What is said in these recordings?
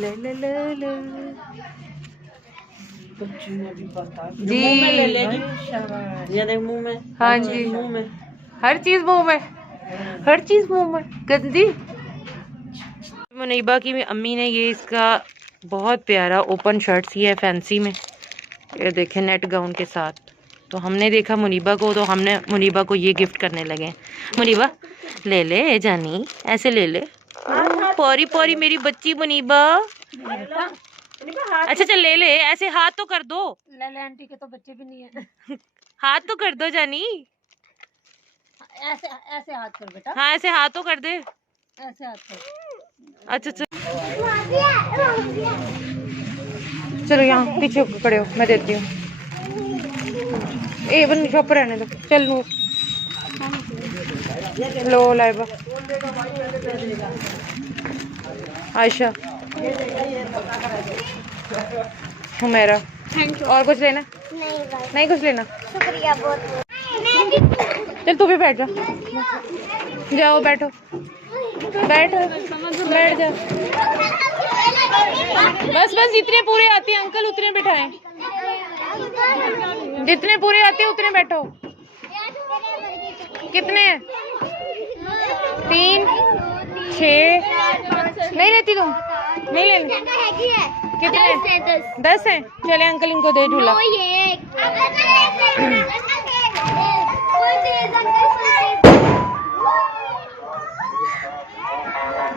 ले ले ले ले जी, ये देख मुंह में। हाँ जी, मुंह में हर चीज मुंह में, हर चीज मुंह में गंदी। मुनीबा की अम्मी ने ये इसका बहुत प्यारा ओपन शर्ट सी है फैंसी में, ये देखें नेट गाउन के साथ। तो हमने देखा मुनीबा को, तो हमने मुनीबा को ये गिफ्ट करने लगे। मुनीबा ले ले जानी, ऐसे ले ले, पौरी पौरी मेरी बच्ची मुनीबा। अच्छा चल ले ले, ऐसे हाथ तो कर दो। ले ले, आंटी के तो बच्चे भी नहीं है। हाथ तो कर दो जानी। ऐसे ऐसे हाथ कर बेटा, हाँ ऐसे हाथ तो कर दे। ऐसे हाथ कर। अच्छा चल चलो यहाँ पीछे खड़े हो, मैं देती हूँ। ए बन शॉप रहने दो, चल लो लो लाइबा। आयशा हुमैरा, और कुछ लेना? नहीं कुछ लेना, शुक्रिया बहुत। चल तू भी बैठ जा, जाओ बैठो, बैठ बैठ जा। बस बस जितने पूरे आते हैं अंकल उतने बिठाएं, जितने पूरे आते हैं उतने बैठो। कितने हैं? 3 6 नहीं लेती तुम? नहीं लेनी? कितने? 10 हैं। चले अंकल इनको दे झूला।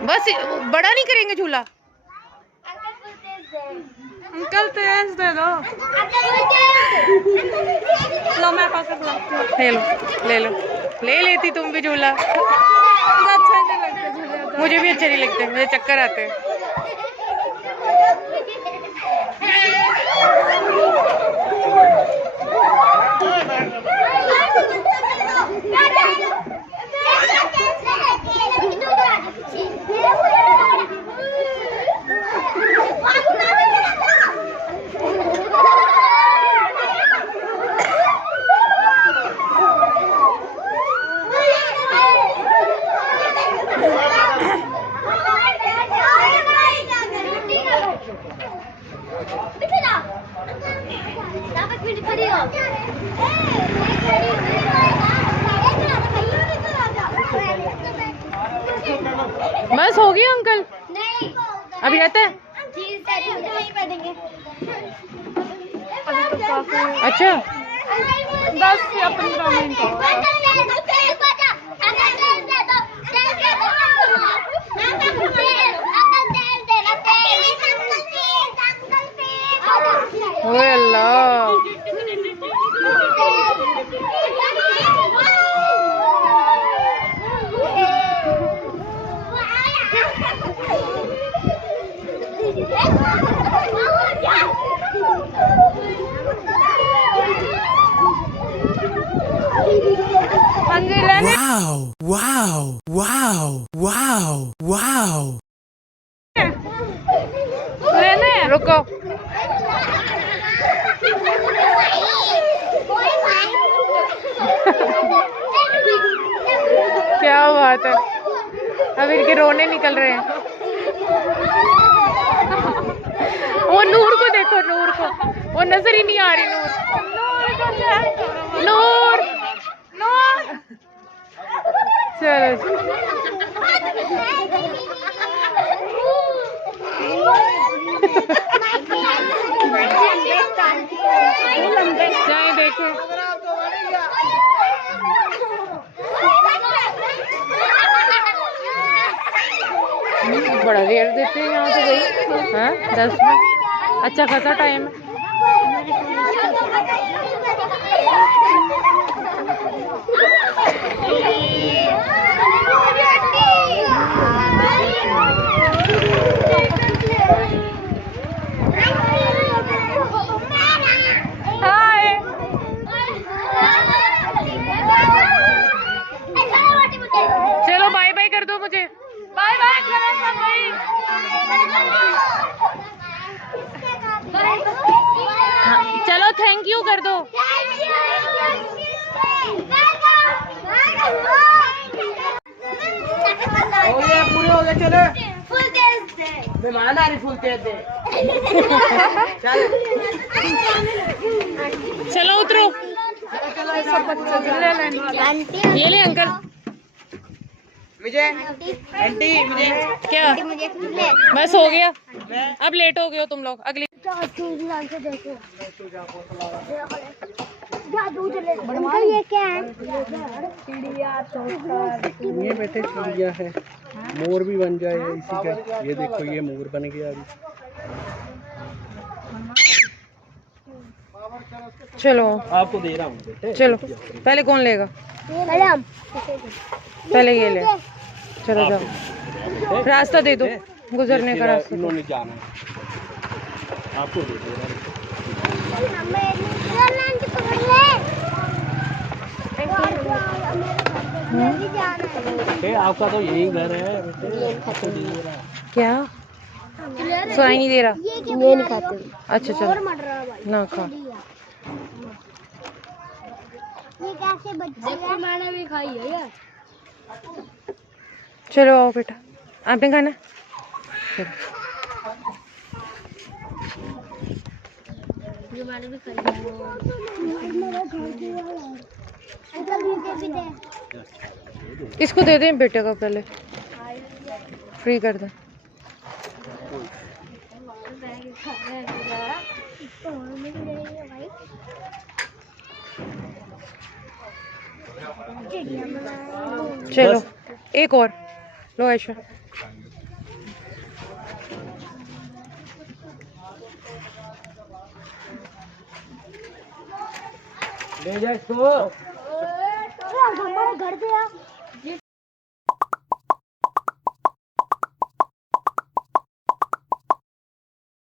बस बड़ा नहीं करेंगे झूला। अंकल तेज दे दो। लो मैं ले लो, ले लो, ले लेती तुम भी झूला। अच्छा नहीं लगता झूले, मुझे भी अच्छे नहीं लगते, मुझे चक्कर आते हैं। बस हो गया अंकल? नहीं अभी रहता है? अच्छा 10 या 15 मिनट। ओए अल्लाह, Wow, wow, wow, wow, wow. लेना है? रुको, क्या बात है, अब इनके रोने निकल रहे हैं। वो नूर को देखो, नूर को, वो नजर ही नहीं आ रही। नूर नूर चलो जाए देखे। बड़ा देर देते हैं यहाँ तो गई। हाँ 10 में अच्छा खासा टाइम है। चलो बाय बाय कर दो मुझे, बाय बाय चलो थैंक यू कर दो। पूरे हो गए चले। मेहमान आ रही फूलते थे। चलो उतरो। ये ले अंकल। मुझे आंटी मुझे क्या बस हो गया? अब लेट हो गए हो तुम लोग। अगली ये क्या है? ये बेटे चिड़िया है, मोर भी बन जाए इसी का। ये देखो ये मोर बन गया अभी। चलो आपको दे रहा हूँ बेटे। चलो, पहले कौन लेगा? पहले ये ले। चलो जाओ, रास्ता दे दो गुजरने का रास्ता। इन्होंने जाना है, आपको दे दे रहा हूँ। बेटे आपका तो यही घर है बेटे, आपको दे दे रहा है। क्या सुनाई नहीं दे रहा? ये नहीं खाते। अच्छा चलो ना खा। ये कैसे बच्चे हैं? मैंने भी खाई है यार। चलो आओ बेटा, आपने खाना? चलो। ये मैंने भी खाई है। अंकल मुझे भी दे। इसको दे दें बेटे का, पहले फ्री कर दें। चलो एक और लो ऐशा। ले जा इसको। हमारे घर पे आ। ये